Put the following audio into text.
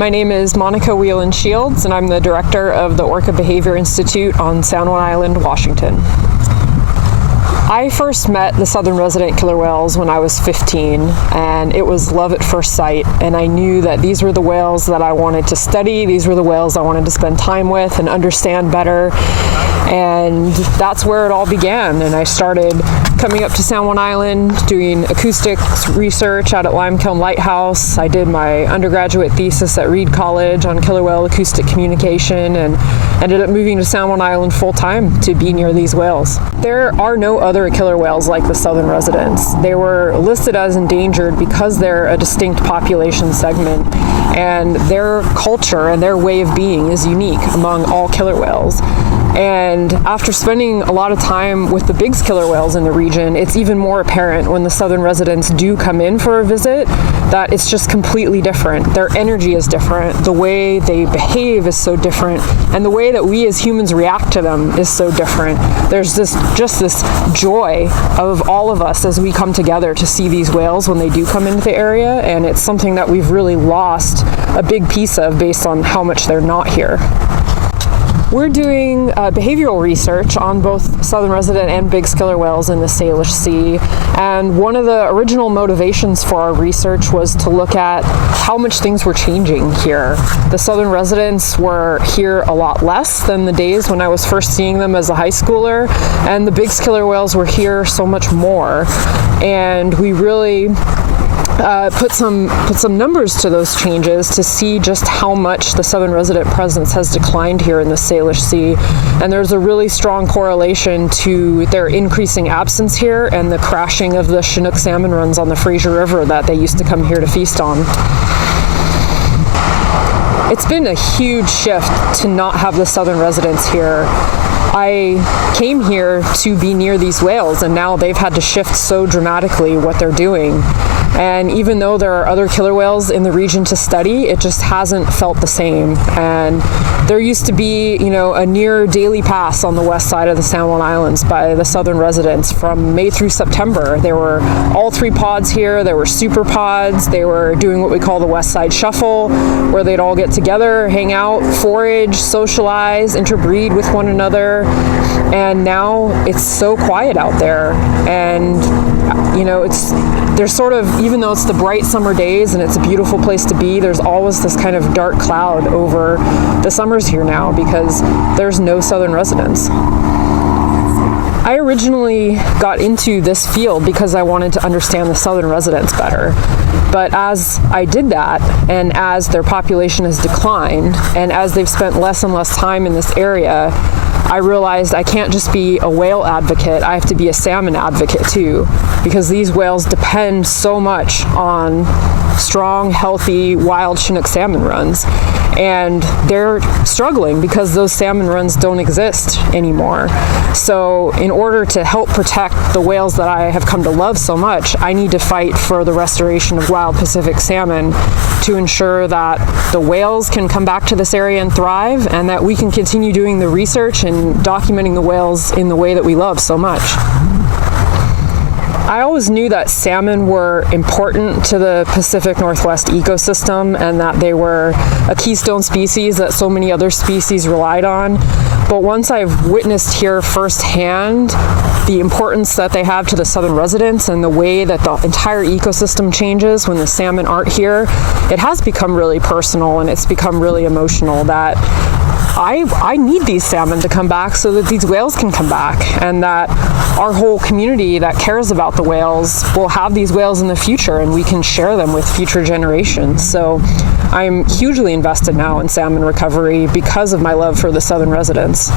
My name is Monika Wieland Shields, and I'm the director of the Orca Behavior Institute on San Juan Island, Washington. I first met the southern resident killer whales when I was 15, and it was love at first sight, and I knew that these were the whales that I wanted to study, these were the whales I wanted to spend time with and understand better, and that's where it all began. And I started coming up to San Juan Island, doing acoustics research out at Limekiln Lighthouse. I did my undergraduate thesis at Reed College on killer whale acoustic communication, and ended up moving to San Juan Island full-time to be near these whales. There are no other killer whales like the southern residents. They were listed as endangered because they're a distinct population segment, and their culture and their way of being is unique among all killer whales. And after spending a lot of time with the Biggs killer whales in the region, it's even more apparent when the southern residents do come in for a visit that it's just completely different. Their energy is different, the way they behave is so different, and the way that we as humans react to them is so different. There's this joy of all of us as we come together to see these whales when they do come into the area, and it's something that we've really lost a big piece of based on how much they're not here. We're doing behavioral research on both southern resident and Biggs killer whales in the Salish Sea, and one of the original motivations for our research was to look at how much things were changing here. The southern residents were here a lot less than the days when I was first seeing them as a high schooler, and the Biggs killer whales were here so much more, and we really put some numbers to those changes to see just how much the southern resident presence has declined here in the Salish Sea. And there's a really strong correlation to their increasing absence here and the crashing of the Chinook salmon runs on the Fraser River that they used to come here to feast on. It's been a huge shift to not have the southern residents here. I came here to be near these whales, and now they've had to shift so dramatically what they're doing. And even though there are other killer whales in the region to study, it just hasn't felt the same. And there used to be, a near daily pass on the west side of the San Juan Islands by the southern residents from May through September. There were all 3 pods here. There were super pods. They were doing what we call the West Side Shuffle, where they'd all get together, hang out, forage, socialize, interbreed with one another. And now it's so quiet out there. And there's sort of, even though it's the bright summer days and it's a beautiful place to be, there's always this kind of dark cloud over the summers here now because there's no southern residents. I originally got into this field because I wanted to understand the southern residents better. But as I did that, and as their population has declined, and as they've spent less and less time in this area, I realized I can't just be a whale advocate, I have to be a salmon advocate too, because these whales depend so much on strong, healthy, wild Chinook salmon runs. And they're struggling because those salmon runs don't exist anymore. So in order to help protect the whales that I have come to love so much, I need to fight for the restoration of wild Pacific salmon to ensure that the whales can come back to this area and thrive, and that we can continue doing the research and documenting the whales in the way that we love so much. I always knew that salmon were important to the Pacific Northwest ecosystem and that they were a keystone species that so many other species relied on. But once I've witnessed here firsthand the importance that they have to the southern residents and the way that the entire ecosystem changes when the salmon aren't here, it has become really personal and it's become really emotional that I need these salmon to come back so that these whales can come back, and that our whole community that cares about the whales will have these whales in the future and we can share them with future generations. So I'm hugely invested now in salmon recovery because of my love for the southern residents.